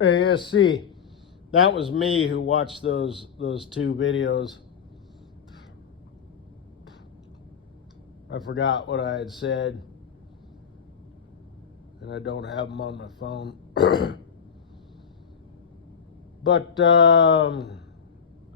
Hey-SC, that was me who watched those two videos. I forgot what I had said, and I don't have them on my phone. But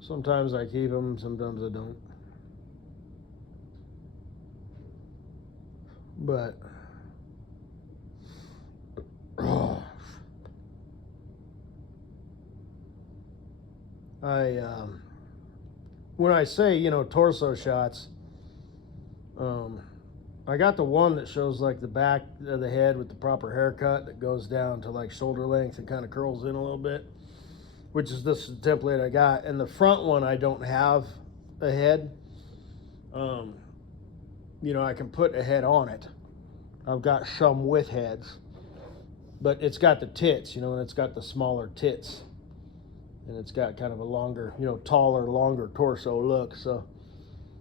sometimes I keep them, sometimes I don't. But when I say, torso shots, I got the one that shows like the back of the head with the proper haircut that goes down to like shoulder length and kind of curls in a little bit, which is this template I got. And the front one, I don't have a head. I can put a head on it. I've got some with heads, but it's got the tits, and it's got the smaller tits, and it's got kind of a longer, taller, longer torso look. So,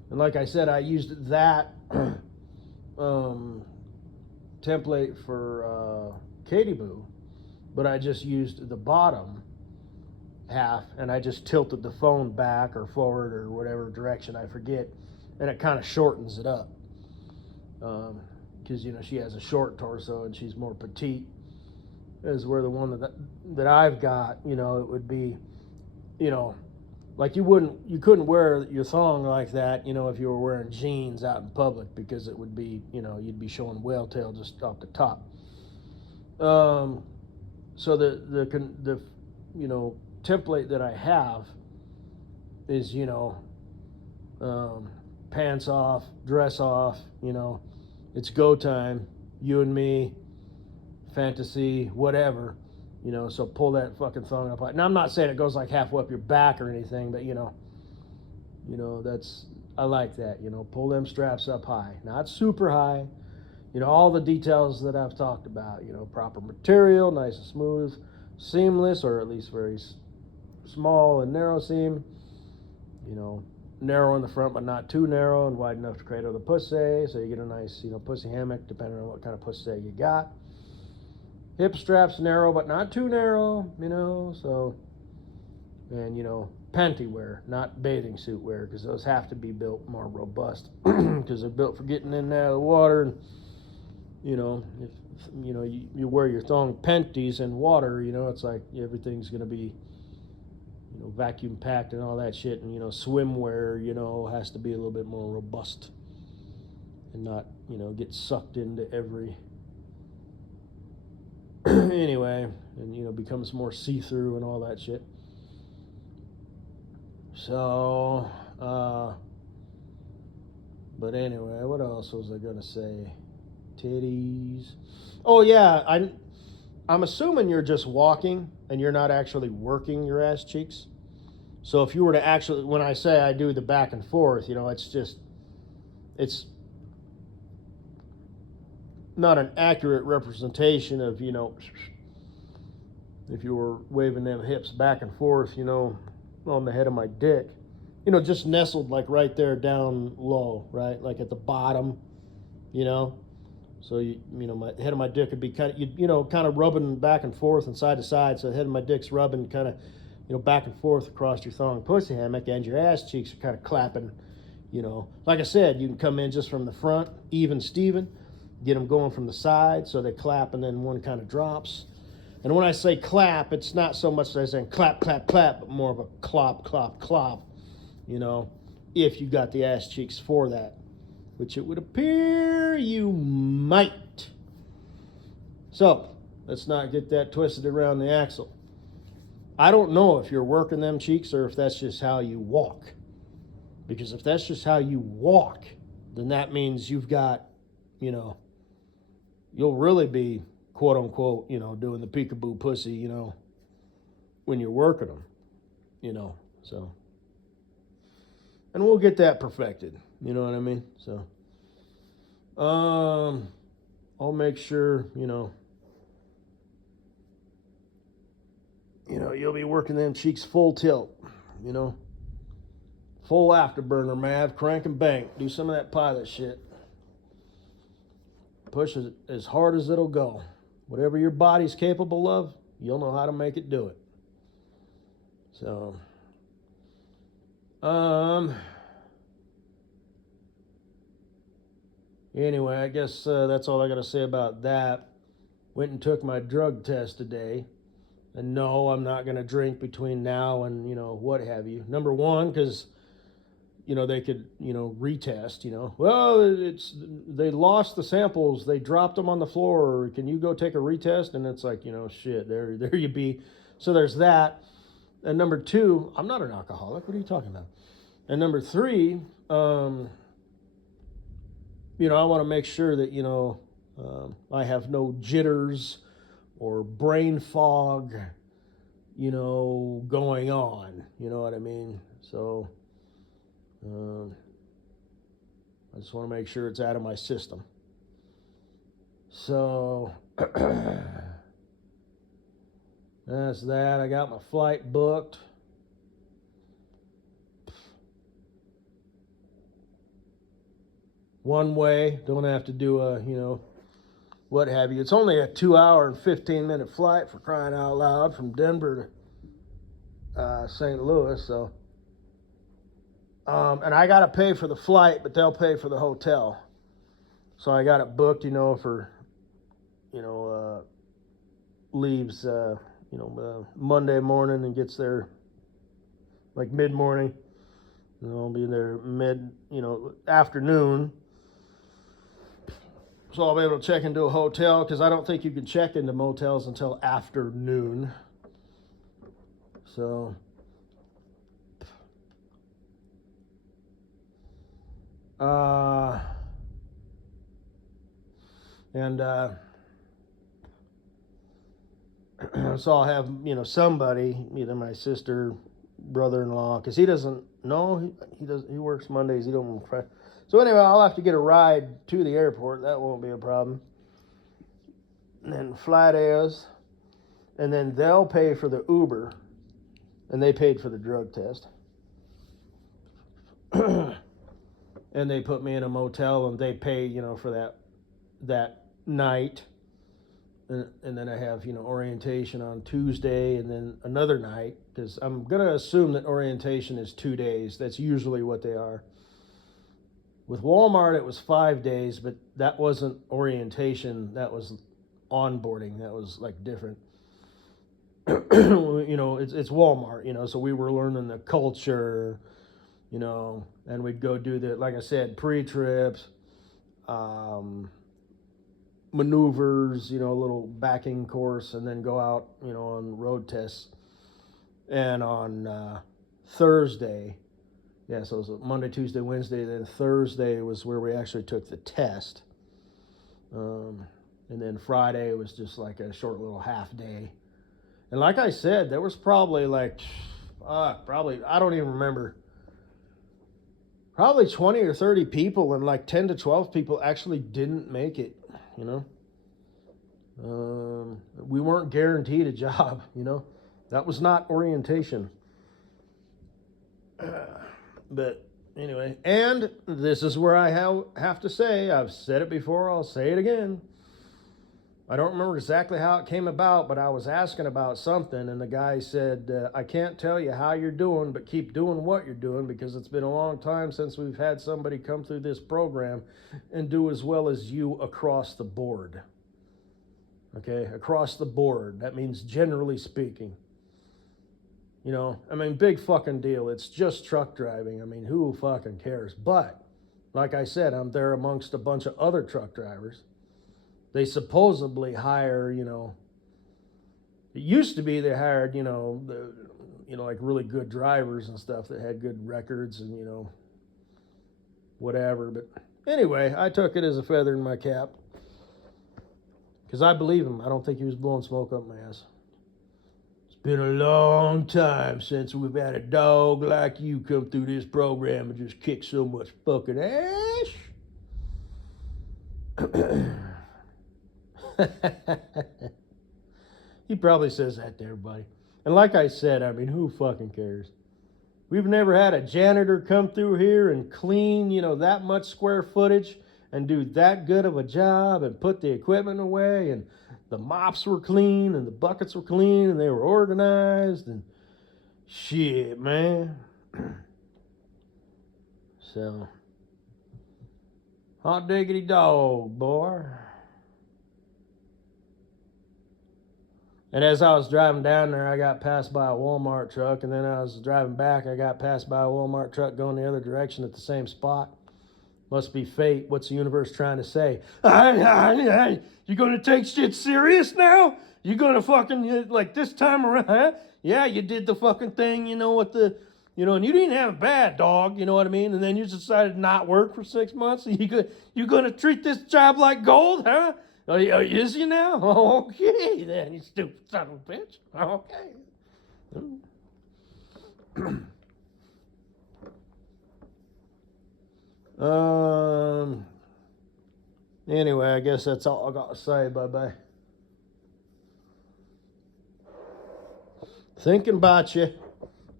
and like I said, I used that template for Katie Boo, but I just used the bottom half, and I just tilted the phone back or forward or whatever direction, I forget, and it kind of shortens it up. Because she has a short torso and she's more petite, as where the one that I've got, it would be, like you couldn't wear your thong like that, if you were wearing jeans out in public, because it would be, you'd be showing whale tail just off the top. So the template that I have is, pants off, dress off, it's go time, you and me, fantasy, whatever, so pull that fucking thong up. Now, I'm not saying it goes like halfway up your back or anything, but that's, I like that, pull them straps up high, not super high, all the details that I've talked about, proper material, nice and smooth, seamless, or at least very small and narrow seam, narrow in the front but not too narrow, and wide enough to cradle the pussy, so you get a nice, pussy hammock depending on what kind of pussy you got. Hip straps narrow but not too narrow, so, and panty wear, not bathing suit wear, because those have to be built more robust, because they're built for getting in and out of the water. And if you wear your thong panties in water, it's like everything's gonna be vacuum packed and all that shit, and swimwear has to be a little bit more robust and not get sucked into every anyway, and becomes more see-through and all that shit. So but anyway, what else was I gonna say? Titties. Oh yeah, I'm assuming you're just walking and you're not actually working your ass cheeks. So if you were to actually, when I say I do the back and forth, it's not an accurate representation of, if you were waving them hips back and forth, on the head of my dick, just nestled like right there down low, right? Like at the bottom, So my head of my dick would be kind of rubbing back and forth and side to side. So the head of my dick's rubbing kind of back and forth across your thong pussy hammock, and your ass cheeks are kind of clapping. Like I said, you can come in just from the front, even Steven, get them going from the side, so they clap, and then one kind of drops. And when I say clap, it's not so much as I say clap, clap, clap, but more of a clop, clop, clop. If you got the ass cheeks for that, which it would appear you might. So let's not get that twisted around the axle. I don't know if you're working them cheeks or if that's just how you walk. Because if that's just how you walk, then that means you've got, you'll really be, quote unquote, doing the peekaboo pussy, when you're working them, so. And we'll get that perfected, you know what I mean? So, I'll make sure, you'll be working them cheeks full tilt, full afterburner, Mav, crank and bank, do some of that pilot shit. Push as hard as it'll go. Whatever your body's capable of, you'll know how to make it do it. So, anyway, I guess that's all I got to say about that. Went and took my drug test today. And no, I'm not going to drink between now and, what have you. Number one, because, they could, retest, Well, they lost the samples. They dropped them on the floor. Can you go take a retest? And it's like, shit, there you be. So there's that. And number two, I'm not an alcoholic. What are you talking about? And number three, I want to make sure that, I have no jitters or brain fog, going on. You know what I mean? So I just want to make sure it's out of my system. So that's that. I got my flight booked. One way, don't have to do a, what have you. It's only a 2-hour and 15-minute flight, for crying out loud, from Denver to St. Louis. So, and I got to pay for the flight, but they'll pay for the hotel. So I got it booked, for, leaves, Monday morning and gets there like mid-morning. I'll be there afternoon. So I'll be able to check into a hotel, because I don't think you can check into motels until afternoon. So, so I'll have, somebody, either my sister, brother-in-law, because he doesn't know, he works Mondays, he don't. So anyway, I'll have to get a ride to the airport. That won't be a problem. And then flight airs, and then they'll pay for the Uber, and they paid for the drug test. And they put me in a motel, and they pay, for that night. And then I have, orientation on Tuesday, and then another night, because I'm going to assume that orientation is 2 days. That's usually what they are. With Walmart, it was 5 days, but that wasn't orientation. That was onboarding. That was like different. It's Walmart, so we were learning the culture, and we'd go do the, like I said, pre-trips, maneuvers, a little backing course, and then go out, on road tests. And on Thursday, so it was Monday, Tuesday, Wednesday, then Thursday was where we actually took the test. And then Friday was just like a short little half day. And like I said, there was probably I don't even remember, probably 20 or 30 people, and like 10 to 12 people actually didn't make it, we weren't guaranteed a job, That was not orientation. But anyway, and this is where I have to say, I've said it before, I'll say it again. I don't remember exactly how it came about, but I was asking about something, and the guy said, I can't tell you how you're doing, but keep doing what you're doing, because it's been a long time since we've had somebody come through this program and do as well as you across the board. Okay, across the board. That means generally speaking. Big fucking deal. It's just truck driving. Who fucking cares? But, like I said, I'm there amongst a bunch of other truck drivers. They supposedly hire, it used to be they hired, like really good drivers and stuff that had good records and, whatever. But anyway, I took it as a feather in my cap, because I believe him. I don't think he was blowing smoke up my ass. Been a long time since we've had a dog like you come through this program and just kick so much fucking ass. He probably says that to everybody. And like I said, who fucking cares? We've never had a janitor come through here and clean, that much square footage and do that good of a job and put the equipment away, and the mops were clean and the buckets were clean and they were organized and shit, man. So, hot diggity dog, boy. And as I was driving down there, I got passed by a Walmart truck, and then I was driving back, I got passed by a Walmart truck going the other direction at the same spot. Must be fate. What's the universe trying to say? You gonna take shit serious now? You gonna fucking, like, this time around, huh? Yeah, you did the fucking thing, you know, with the, you know, and you didn't have a bad dog, you know what I mean? And then you decided to not work for 6 months. You gonna treat this job like gold, huh? Is you now? Okay, then, you stupid son of a bitch. Okay. Anyway, I guess that's all I got to say. Bye-bye. Thinking about you,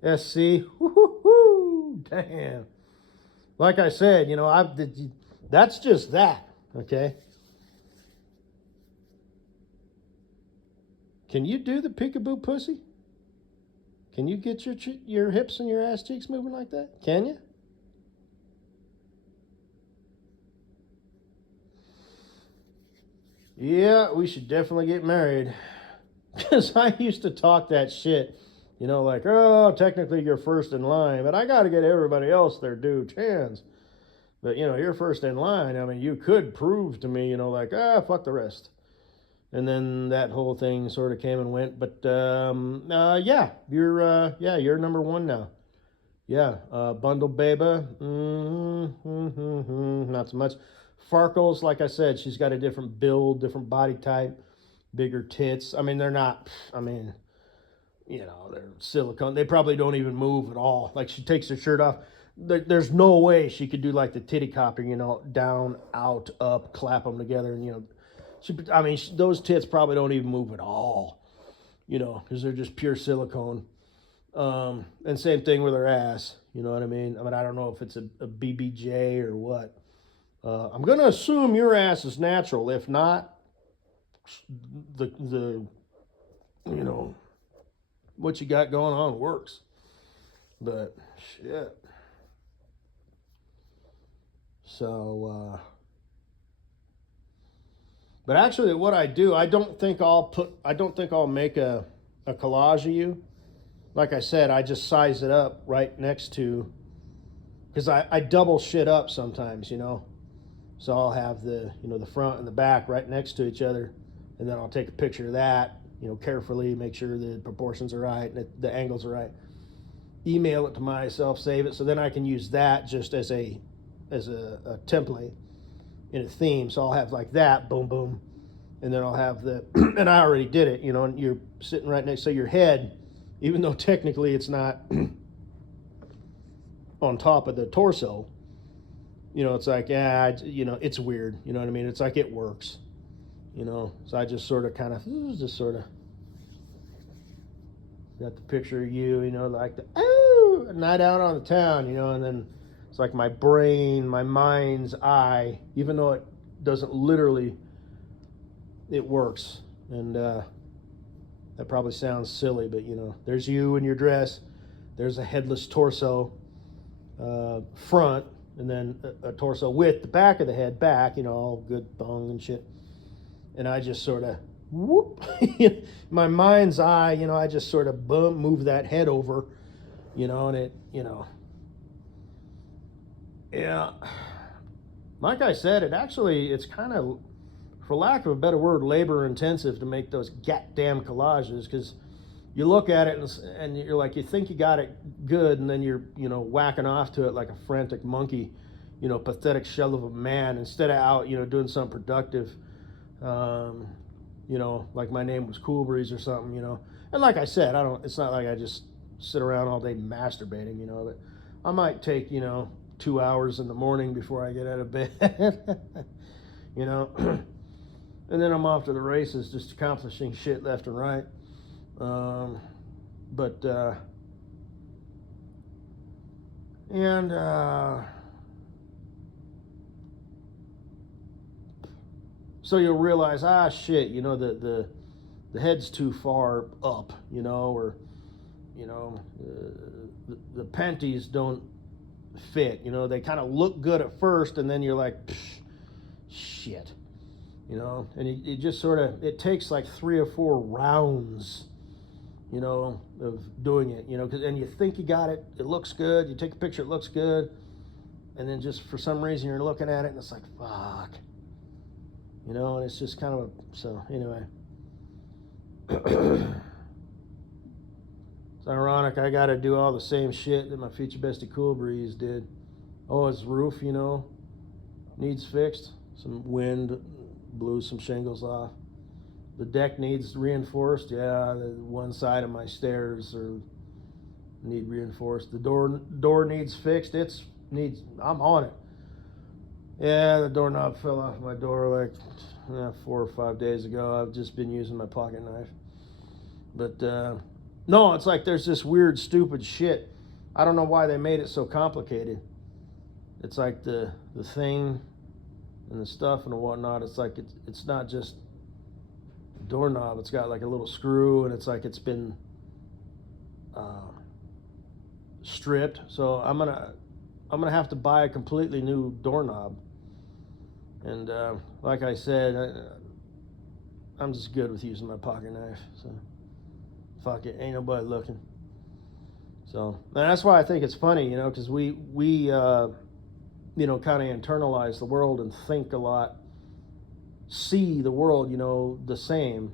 SC. Woo-hoo-hoo. Damn. Like I said, you know, that's just that, okay? Can you do the peekaboo pussy? Can you get your hips and your ass cheeks moving like that? Can you? Yeah, we should definitely get married. Because I used to talk that shit. You know, like, oh, technically you're first in line, but I got to get everybody else their due chance. But, you know, you're first in line. I mean, you could prove to me, you know, like, fuck the rest. And then that whole thing sort of came and went. But, yeah, you're number one now. Yeah, Bundle Baby, not so much. Farkles, like I said, she's got a different build, different body type, bigger tits. I mean, they're not, I mean, you know, they're silicone. They probably don't even move at all. Like, she takes her shirt off. There's no way she could do like the titty copper, you know, down, out, up, clap them together. And, you know, those tits probably don't even move at all, you know, because they're just pure silicone. And same thing with her ass. You know what I mean? I don't know if it's a BBJ or what. I'm gonna assume your ass is natural. If not, the you know what you got going on works. But shit. So, but actually, what I do, I don't think I'll make a collage of you. Like I said, I just size it up right next to, because I double shit up sometimes, you know. So I'll have the, you know, the front and the back right next to each other, and then I'll take a picture of that, you know, carefully, make sure the proportions are right, and the angles are right. Email it to myself, save it, so then I can use that just as a template in a theme. So I'll have like that, boom, boom, and then I'll have the, and I already did it, you know, and you're sitting right next to your head, even though technically it's not on top of the torso. You know, it's like, you know, it's weird. You know what I mean? It's like it works. You know, so I just sort of got the picture of you, you know, like the, a night out on the town, you know, and then it's like my brain, my mind's eye, even though it doesn't literally, it works. And that probably sounds silly, but, you know, there's you in your dress, there's a headless torso, front, and then a torso with the back of the head back, you know, all good bung and shit. And I just sort of, whoop, my mind's eye, you know, I just sort of boom, move that head over, you know, and it, you know, yeah. Like I said, it's kind of, for lack of a better word, labor intensive to make those goddamn collages, because you look at it and you're like, you think you got it good, and then you're, you know, whacking off to it like a frantic monkey, you know, pathetic shell of a man, instead of out, you know, doing something productive, you know, like my name was Cool Breeze or something, you know. And like I said, it's not like I just sit around all day masturbating, you know, but I might take, you know, 2 hours in the morning before I get out of bed, you know, and then I'm off to the races, just accomplishing shit left and right. So you'll realize, shit, you know, the head's too far up, you know, or, you know, the panties don't fit, you know, they kind of look good at first, and then you're like, shit, you know, and it just sort of, it takes like 3 or 4 rounds, you know, of doing it, you know, and you think you got it, it looks good, you take a picture, it looks good, and then just for some reason you're looking at it and it's like, fuck, you know, and it's just kind of so anyway. It's ironic, I got to do all the same shit that my future bestie Cool Breeze did. Oh, his roof, you know, needs fixed. Some wind blew some shingles off. The deck needs reinforced. Yeah, the one side of my stairs need reinforced. The door needs fixed. I'm on it. Yeah, the doorknob fell off my door like 4 or 5 days ago. I've just been using my pocket knife. But no, it's like there's this weird, stupid shit. I don't know why they made it so complicated. It's like the thing and the stuff and whatnot. It's like it's not just a doorknob. It's got like a little screw, and it's like it's been stripped. So I'm gonna have to buy a completely new doorknob. And like I said, I'm just good with using my pocket knife. So fuck it, ain't nobody looking. So and that's why I think it's funny, you know, because we you know, kind of internalize the world and think a lot, see the world, you know, the same.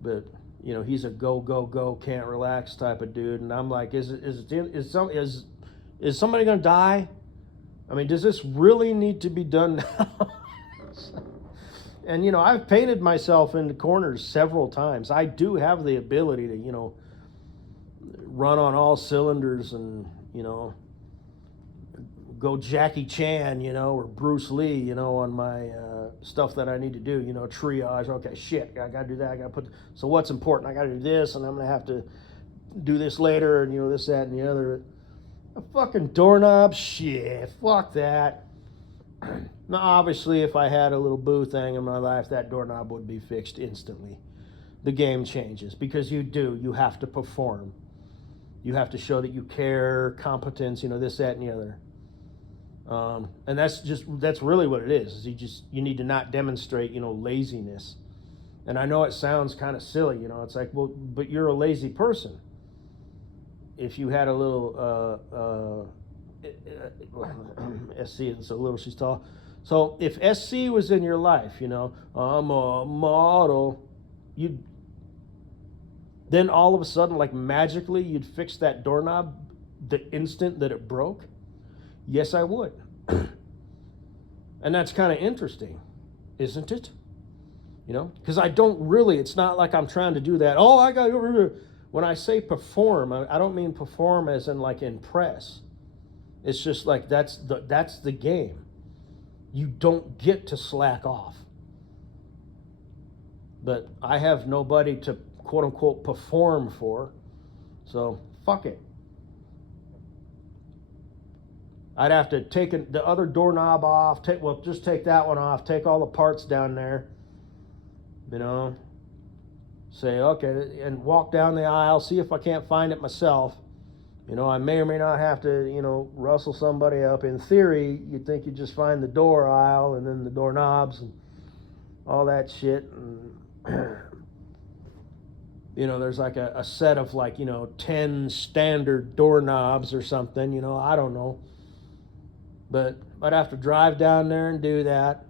But you know, he's a go, can't relax type of dude, and I'm like, is somebody gonna die? I mean, does this really need to be done now? And you know, I've painted myself into corners several times. I do have the ability to, you know, run on all cylinders and, you know, go Jackie Chan, you know, or Bruce Lee, you know, on my stuff that I need to do, you know, triage. Okay, shit, I gotta do that. I gotta put. So what's important? I gotta do this, and I'm gonna have to do this later, and you know, this, that, and the other. A fucking doorknob, shit, fuck that. Now, obviously, if I had a little boo thing in my life, that doorknob would be fixed instantly. The game changes because you have to perform. You have to show that you care, competence, you know, this, that, and the other. And that's really what it is you need to not demonstrate, you know, laziness. And I know it sounds kind of silly, you know, it's like, well, but you're a lazy person. If you had a little, SC isn't so little, she's tall. So if SC was in your life, you know, I'm a model, then all of a sudden, like magically, you'd fix that doorknob the instant that it broke? Yes, I would. And that's kind of interesting, isn't it? You know, because I don't really, it's not like I'm trying to do that. Oh, I got over. When I say perform, I don't mean perform as in like impress. It's just like that's the game. You don't get to slack off. But I have nobody to quote unquote perform for, so fuck it. I'd have to take the other doorknob off, just take that one off, take all the parts down there, you know, say, okay, and walk down the aisle, see if I can't find it myself. You know, I may or may not have to, you know, rustle somebody up. In theory, you'd think you'd just find the door aisle and then the doorknobs and all that shit. And, you know, there's like a set of like, you know, 10 standard doorknobs or something, you know, I don't know. But I'd have to drive down there and do that.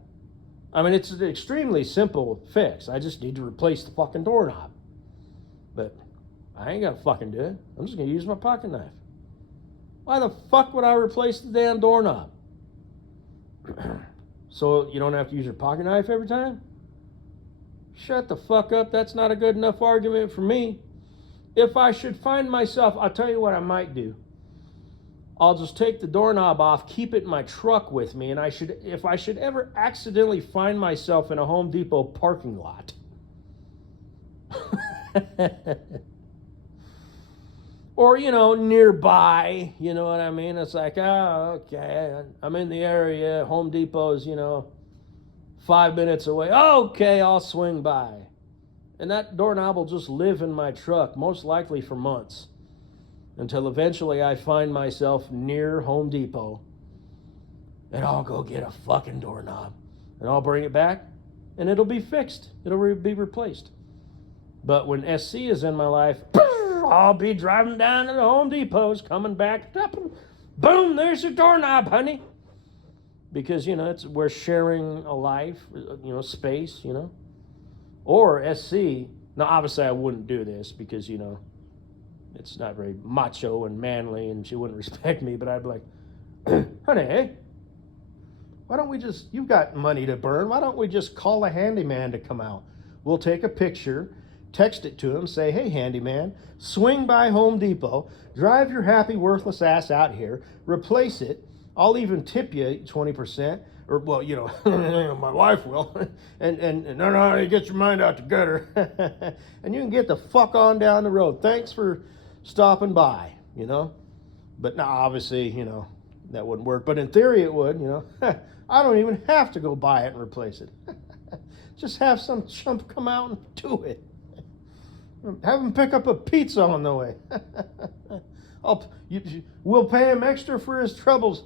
I mean, it's an extremely simple fix. I just need to replace the fucking doorknob. But I ain't gonna fucking do it. I'm just gonna use my pocket knife. Why the fuck would I replace the damn doorknob? So you don't have to use your pocket knife every time? Shut the fuck up. That's not a good enough argument for me. If I should find myself, I'll tell you what I might do. I'll just take the doorknob off, keep it in my truck with me, and if I should ever accidentally find myself in a Home Depot parking lot, or, you know, nearby, you know what I mean? It's like, oh, okay, I'm in the area, Home Depot's, you know, 5 minutes away. Okay, I'll swing by. And that doorknob will just live in my truck, most likely for months, until eventually I find myself near Home Depot, and I'll go get a fucking doorknob, and I'll bring it back, and it'll be fixed. It'll be replaced. But when SC is in my life, I'll be driving down to the Home Depots, coming back, boom, there's your doorknob, honey. Because, we're sharing a life, space, Or SC, now obviously I wouldn't do this because, it's not very macho and manly and she wouldn't respect me, but I'd be like, honey, why don't we just, you've got money to burn, why don't we just call a handyman to come out? We'll take a picture, text it to him, say, hey, handyman, swing by Home Depot, drive your happy, worthless ass out here, replace it. I'll even tip you 20%, or, well, my wife will, and no, you get your mind out the gutter, and you can get the fuck on down the road. Thanks for stopping by, But now, obviously, that wouldn't work. But in theory, it would, I don't even have to go buy it and replace it. Just have some chump come out and do it. Have him pick up a pizza on the way. We'll pay him extra for his troubles.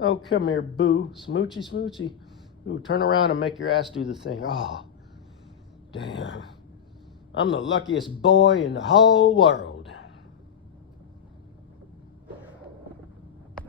Oh, come here, boo. Smoochy, smoochy. Ooh, turn around and make your ass do the thing. Oh, damn. I'm the luckiest boy in the whole world.